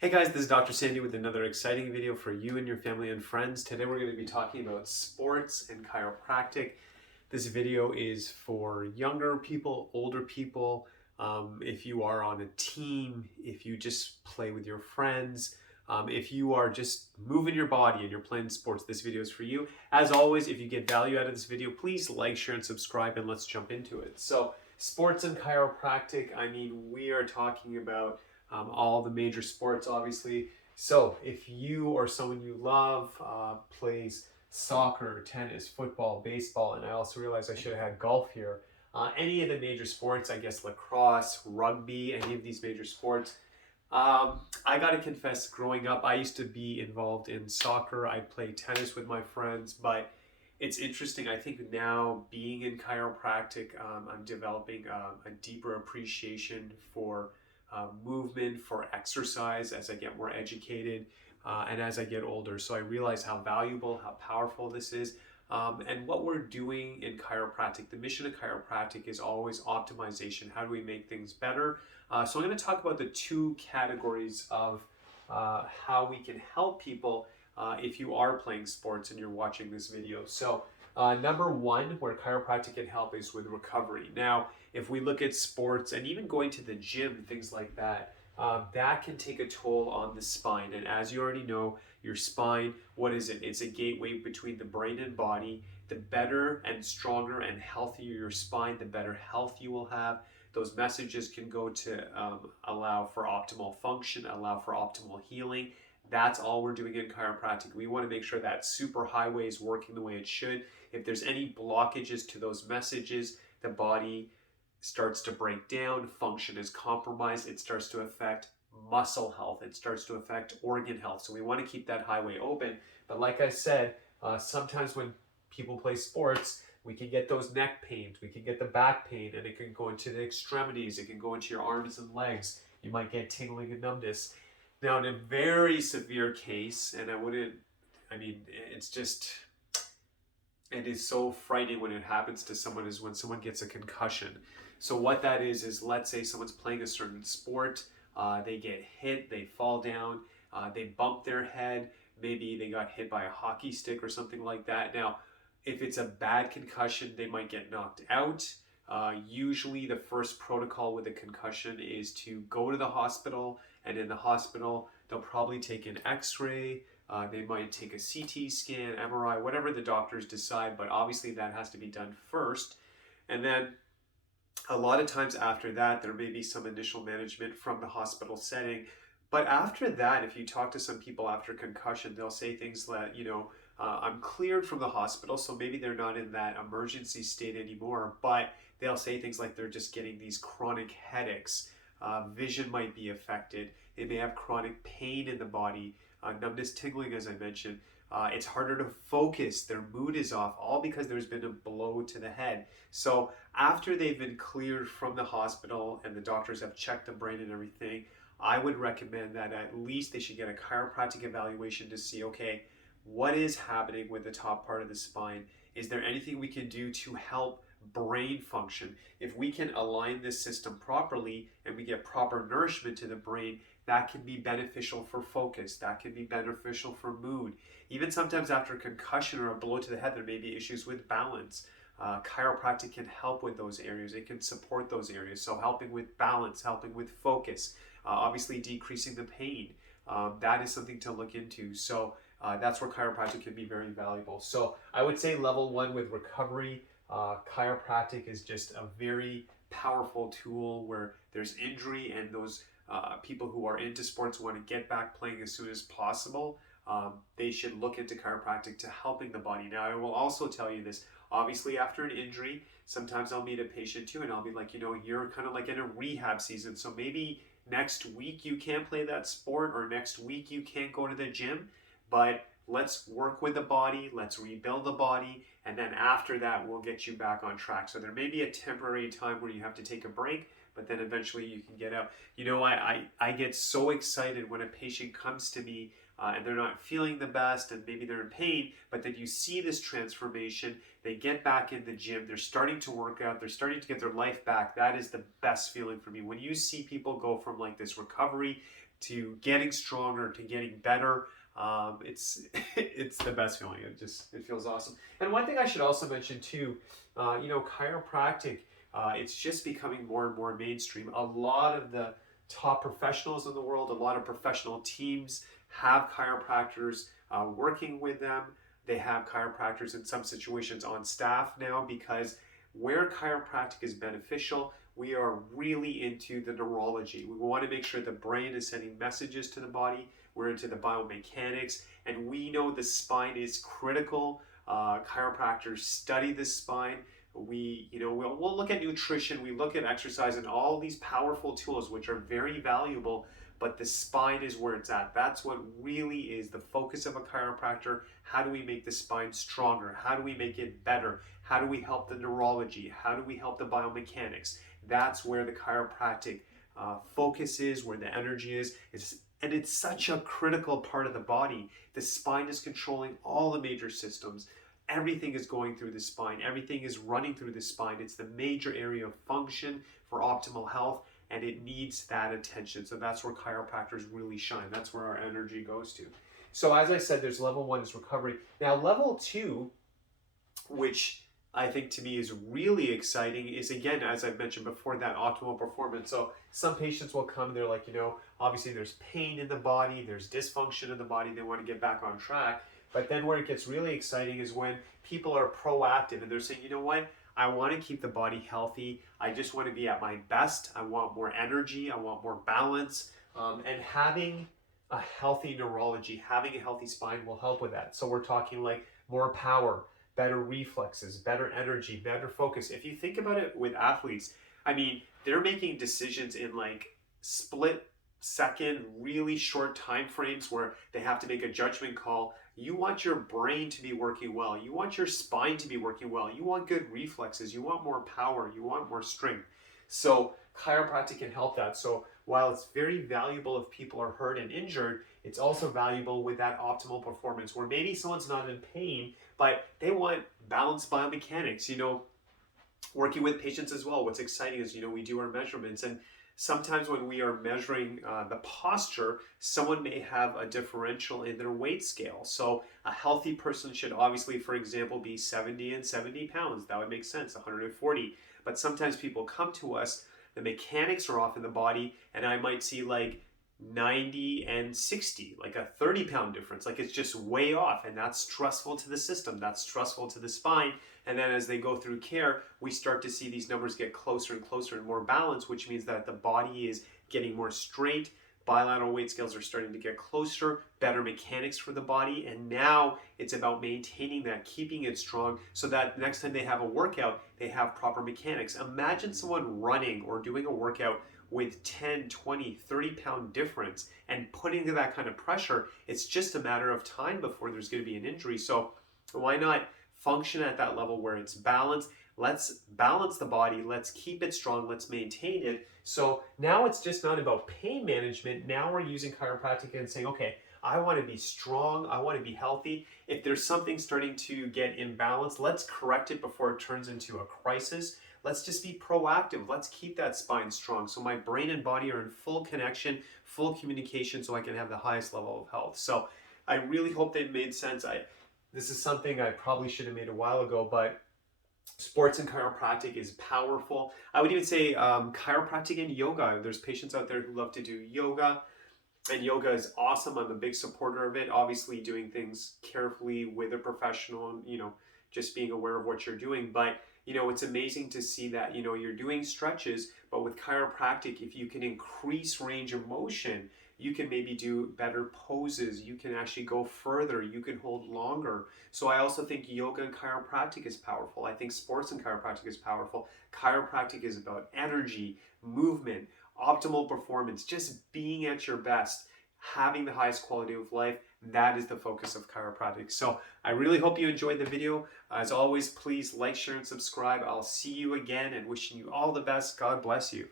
Hey guys, this is Dr. Sandy with another exciting video for you and your family and friends. Today we're going to be talking about sports and chiropractic. This video is for younger people, older people, if you are on a team, if you just play with your friends, if you are just moving your body and you're playing sports, this video is for you. As always, if you get value out of this video, please like, share, and subscribe, and let's jump into it. So, sports and chiropractic, we are talking about all the major sports, obviously. So if you or someone you love plays soccer, tennis, football, baseball, and I also realized I should have had golf here. Any of the major sports, I guess lacrosse, rugby, any of these major sports. I gotta confess, growing up, I used to be involved in soccer. I'd play tennis with my friends, but it's interesting. I think now being in chiropractic, I'm developing a deeper appreciation for movement, for exercise as I get more educated and as I get older. So I realize how valuable, how powerful this is. And what we're doing in chiropractic, the mission of chiropractic is always optimization. How do we make things better? So I'm going to talk about the two categories of how we can help people if you are playing sports and you're watching this video. So number one, where chiropractic can help is with recovery. Now, if we look at sports and even going to the gym, things like that, that can take a toll on the spine. And as you already know, your spine, what is it? It's a gateway between the brain and body. The better and stronger and healthier your spine, the better health you will have. Those messages can go to allow for optimal function, allow for optimal healing. That's all we're doing in chiropractic. We want to make sure that super highway is working the way it should. If there's any blockages to those messages, the body starts to break down, function is compromised, it starts to affect muscle health, it starts to affect organ health. So we want to keep that highway open. But like I said, sometimes when people play sports, we can get those neck pains, we can get the back pain, and it can go into the extremities, it can go into your arms and legs. You might get tingling and numbness. Now, in a very severe case, and it's just, it is so frightening when it happens to someone, is when someone gets a concussion. So what that is let's say someone's playing a certain sport, they get hit, they fall down, they bump their head, maybe they got hit by a hockey stick or something like that. Now, if it's a bad concussion, they might get knocked out. Usually the first protocol with a concussion is to go to the hospital, and in the hospital, they'll probably take an x-ray, they might take a CT scan, MRI, whatever the doctors decide, but obviously that has to be done first. And then a lot of times after that, there may be some initial management from the hospital setting. But after that, if you talk to some people after concussion, they'll say things like, I'm cleared from the hospital, so maybe they're not in that emergency state anymore, but they'll say things like they're just getting these chronic headaches. Vision might be affected. They may have chronic pain in the body, numbness, tingling, as I mentioned. It's harder to focus. Their mood is off, all because there's been a blow to the head. So after they've been cleared from the hospital and the doctors have checked the brain and everything, I would recommend that at least they should get a chiropractic evaluation to see, okay, what is happening with the top part of the spine? Is there anything we can do to help brain function? If we can align this system properly and we get proper nourishment to the brain, that can be beneficial for focus, that can be beneficial for mood. Even sometimes after a concussion or a blow to the head, there may be issues with balance. Chiropractic can help with those areas. It can support those areas. So helping with balance, helping with focus, obviously decreasing the pain. That is something to look into. So that's where chiropractic can be very valuable. So I would say level one with recovery, chiropractic is just a very powerful tool where there's injury and those people who are into sports want to get back playing as soon as possible. They should look into chiropractic to helping the body. Now, I will also tell you this. Obviously, after an injury, sometimes I'll meet a patient too, and I'll be like, you're kind of like in a rehab season. So maybe next week you can't play that sport, or next week you can't go to the gym, but let's work with the body, let's rebuild the body, and then after that, we'll get you back on track. So there may be a temporary time where you have to take a break, but then eventually you can get out. You know, I get so excited when a patient comes to me and they're not feeling the best and maybe they're in pain, but then you see this transformation, they get back in the gym, they're starting to work out, they're starting to get their life back. That is the best feeling for me. When you see people go from like this recovery to getting stronger to getting better, it's it's the best feeling. It feels awesome. And one thing I should also mention too, you know, chiropractic, it's just becoming more and more mainstream. A lot of the top professionals in the world, a lot of professional teams have chiropractors working with them. They have chiropractors in some situations on staff now, because where chiropractic is beneficial, we are really into the neurology. We want to make sure the brain is sending messages to the body. We're into the biomechanics, and we know the spine is critical. Chiropractors study the spine. We'll look at nutrition, we look at exercise, and all these powerful tools, which are very valuable, but the spine is where it's at. That's what really is the focus of a chiropractor. How do we make the spine stronger? How do we make it better? How do we help the neurology? How do we help the biomechanics? That's where the chiropractic focus is, where the energy is. And it's such a critical part of the body. The spine is controlling all the major systems. Everything is going through the spine. Everything is running through the spine. It's the major area of function for optimal health, and it needs that attention. So that's where chiropractors really shine. That's where our energy goes to. So as I said, there's level 1 is recovery. Now level 2, which I think to me is really exciting, is again, as I've mentioned before, that optimal performance. So some patients will come, they're like, you know, obviously there's pain in the body, there's dysfunction in the body, they want to get back on track. But then where it gets really exciting is when people are proactive and they're saying, you know what, I want to keep the body healthy. I just want to be at my best. I want more energy. I want more balance. And having a healthy neurology, having a healthy spine will help with that. So we're talking like more power, better reflexes, better energy, better focus. If you think about it with athletes, I mean, they're making decisions in like split second, really short time frames where they have to make a judgment call. You want your brain to be working well. You want your spine to be working well. You want good reflexes. You want more power. You want more strength. So chiropractic can help that. So while it's very valuable if people are hurt and injured, it's also valuable with that optimal performance where maybe someone's not in pain, but they want balanced biomechanics. You know, working with patients as well, what's exciting is, you know, we do our measurements, and sometimes when we are measuring the posture, someone may have a differential in their weight scale. So a healthy person should obviously, for example, be 70 and 70 pounds. That would make sense, 140. But sometimes people come to us, the mechanics are off in the body, and I might see like 90 and 60, like a 30-pound difference. Like it's just way off, and that's stressful to the system. That's stressful to the spine. And then as they go through care, we start to see these numbers get closer and closer and more balanced, which means that the body is getting more straight. Bilateral weight scales are starting to get closer, better mechanics for the body. And now it's about maintaining that, keeping it strong so that next time they have a workout, they have proper mechanics. Imagine someone running or doing a workout with 10, 20, 30-pound difference and putting that kind of pressure. It's just a matter of time before there's going to be an injury. So why not function at that level where it's balanced? Let's balance the body. Let's keep it strong. Let's maintain it. So now it's just not about pain management. Now we're using chiropractic and saying, okay, I want to be strong. I want to be healthy. If there's something starting to get imbalanced, let's correct it before it turns into a crisis. Let's just be proactive. Let's keep that spine strong so my brain and body are in full connection, full communication, so I can have the highest level of health. So I really hope that made sense. This is something I probably should have made a while ago, but sports and chiropractic is powerful. I would even say chiropractic and yoga. There's patients out there who love to do yoga, and yoga is awesome. I'm a big supporter of it. Obviously doing things carefully with a professional, you know, just being aware of what you're doing. But, you know, it's amazing to see that, you know, you're doing stretches, but with chiropractic, if you can increase range of motion, you can maybe do better poses. You can actually go further. You can hold longer. So I also think yoga and chiropractic is powerful. I think sports and chiropractic is powerful. Chiropractic is about energy, movement, optimal performance, just being at your best, having the highest quality of life. That is the focus of chiropractic. So I really hope you enjoyed the video. As always, please like, share, and subscribe. I'll see you again and wishing you all the best. God bless you.